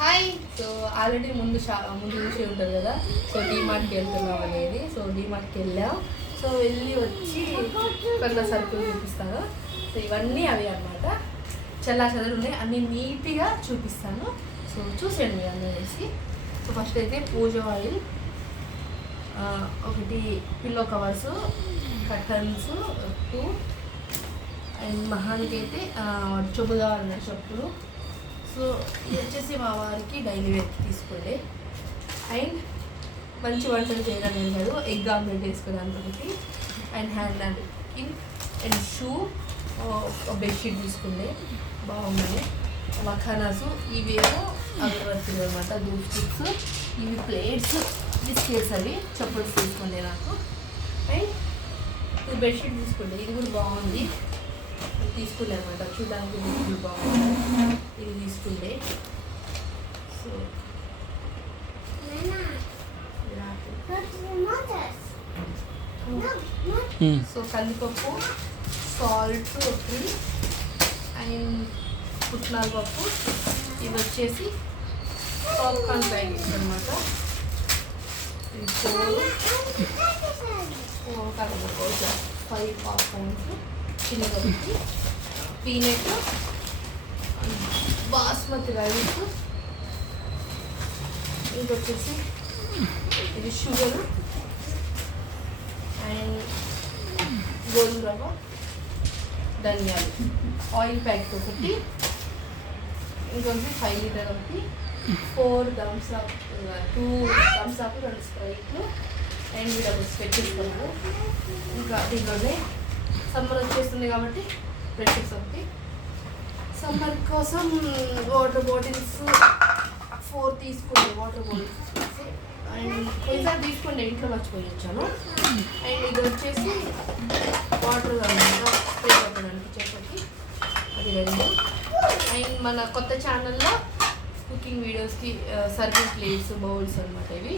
Hi. So already ముందు చూసే ఉంటుంది కదా. సో డీమార్ట్కి వెళ్తున్నాం అనేది. సో డీమార్ట్కి వెళ్ళాం. సో వెళ్ళి వచ్చి కొంత సరుకులు చూపిస్తాను. సో ఇవన్నీ అవి అన్నమాట. చల్లా చదువులు ఉన్నాయి, అన్నీ నీట్గా చూపిస్తాను. సో చూసేయండి మీరు అందరూ వేసి. సో ఫస్ట్ అయితే పూజ ఆయిల్, ఒకటి పిల్లో కవర్స్, కర్టన్స్ 2, అండ్ మహానికి అయితే చెప్పుగా ఉన్నాయి చెప్పులు. సో ఇది వచ్చేసి మా వారికి డైలీ వేర్కి తీసుకోండి. అండ్ మంచి వంటలు చేయడం ఏం కాదు, ఎగ్ ఆమ్లెట్ వేసుకోవడానికి ఒకటి, and hand napkin and shoe, bedsheet తీసుకోండి బాగున్నాయి. మఖానాసు ఇవేమో అగరబత్తులు అనమాట, ధూప్ స్టిక్స్, ఇవి ప్లేట్స్, బిస్కెట్స్, అవి చప్పట్స్ తీసుకోండి నాకు. అండ్ ఇది బెడ్షీట్ తీసుకోండి, ఇది కూడా బాగుంది, తీసుకుండే అనమాట, చూడడానికి ఇది బాగుంది, ఇది తీసుకుండే. సో సో కందిపప్పు, సాల్ట్ ఒకటి, అండ్ పుట్నాల పప్పు, ఇవి వచ్చేసి పాప్కార్న్ ప్యాకెట్స్ అనమాట. ఇది 5 పాప్కార్న్స్ చిన్నగొకటి, పీనట్, బాస్మతి రైస్, ఇంకొచ్చేసి ఇది షుగరు, అండ్ గోధుమ రవ్వ, ధనియాలు, ఆయిల్ ప్యాకెట్ ఒకటి, ఇంకొకటి 5 లీటర్ ఒకటి, 4 థమ్స్ అప్, 2 థమ్స్ అప్, 2 స్ప్రైట్లు, అండ్ డబుల్స్ పెట్టేసుకున్నాను. ఇంకా దీంట్లోనే సమ్మర్ వచ్చేస్తుంది కాబట్టి బ్రషెస్ ఒకటి, సమ్మర్ కోసం వాటర్ బాటిల్స్ 4 తీసుకోండి, వాటర్ బాటిల్స్ వచ్చేసి. అండ్ కొన్నిసార్లు తీసుకోండి, ఇంట్లో మర్చిపోయి వచ్చాను. అండ్ ఇది వచ్చేసి వాటర్ అనమాట, స్ప్రే కొట్టడానికి చెప్పకి, అది 2. అండ్ మన కొత్త ఛానల్లో కుకింగ్ వీడియోస్కి సర్వింగ్ ప్లేట్స్, బౌల్స్ అనమాట ఇవి.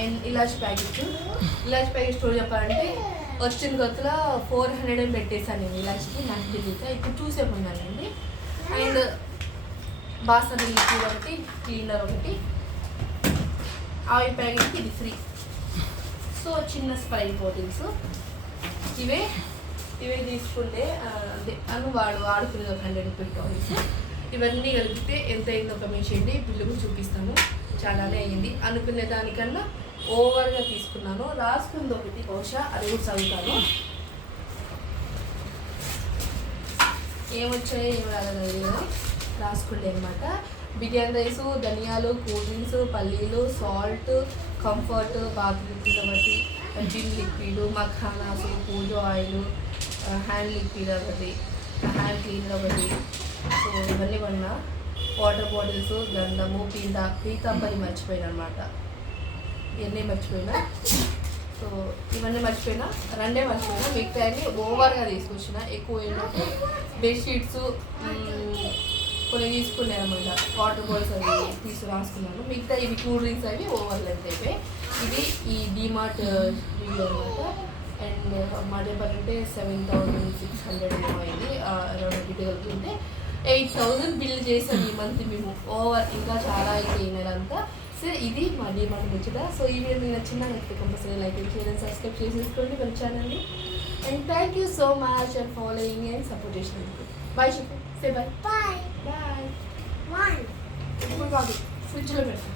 అండ్ ఇలాచి ప్యాకెట్ స్టోర్ చెప్పాలంటే వచ్చిన కొత్తలో 400 పెట్టేసాను నేను ఇలాచికి, నాకు తెలియక ఇప్పుడు చూసే ఉన్నానండి. అండ్ బాసన లిక్విడ్ ఒకటి, క్లీనర్ ఒకటి, ఆయిల్ ప్యాకెట్కి ఇది ఫ్రీ. సో చిన్న స్ప్రైట్ బాటిల్స్ ఇవే తీసుకుంటే వాడుకునేది ఒక 100 రూపీస్ బాటిల్స్. ఇవన్నీ కలిపితే ఎంత అయిందో గమనించండి, బిల్లు చూపిస్తాను. చాలానే అయ్యింది, అనుకునే దానికన్నా ఓవర్గా తీసుకున్నాను. రాసుకుంది ఒకటి, బహుశా అది కూడా చదువుతాను, ఏమొచ్చాయో ఏం రాలేదు రాసుకుంటే అనమాట. బిర్యానీ రైసు, ధనియాలు, కూల్ డ్రింక్స్, పల్లీలు, సాల్ట్, కంఫర్ట్, బాత్రూమ్ ఒకటి, జిమ్ లిక్విడ్, మఖానాసు, పూజ ఆయిల్, హ్యాండ్ లిక్విడ్ ఒకటి, హ్యాండ్ క్లీనర్ ఒకటి. సో ఇవన్నీ కొన్నా. వాటర్ బాటిల్స్, గంధము, పీతాంబరి మర్చిపోయినా అనమాట, ఇవన్నీ మర్చిపోయినా. సో ఇవన్నీ మర్చిపోయినా, 2 మర్చిపోయినా, మిగతా అన్ని ఓవర్గా తీసుకొచ్చిన. ఎక్కువ ఏంటంటే బెడ్షీట్స్ కొన్ని తీసుకున్నాను అనమాట, వాటర్ బాటిల్స్ అవి రాసుకున్నాను. మిగతా ఇవి కూల్ డ్రింక్స్ అవి ఓవర్ లెంత్ అయిపోయి. ఇది ఈ డీమార్ట్ వీడియో అనమాట. అండ్ మాట చెప్పాలంటే 7,600 ఏమో అయింది, అరౌండ్ డీటెయిల్కి ఉంటే 8,000 బిల్ చేసాం ఈ మంత్ మేము. ఓవర్ ఇంకా చాలా అయితే ఈ నెల అంతా. సో ఇది మా డీమార్ట్ ముచ్చట. సో ఈ వీడియో మీకు నచ్చిందా, లేకపోతే కంపల్సరీ లైక్ చేయండి, సబ్స్క్రైబ్ చేసేసుకోండి మన ఛానల్ని. And thank you so much and following and support చేసినందుకు. బాయ్ చెప్పు, సే బాయ్. బాయ్. ఇప్పుడు కాదు, ఫ్రిడ్జ్లో పెడతాను.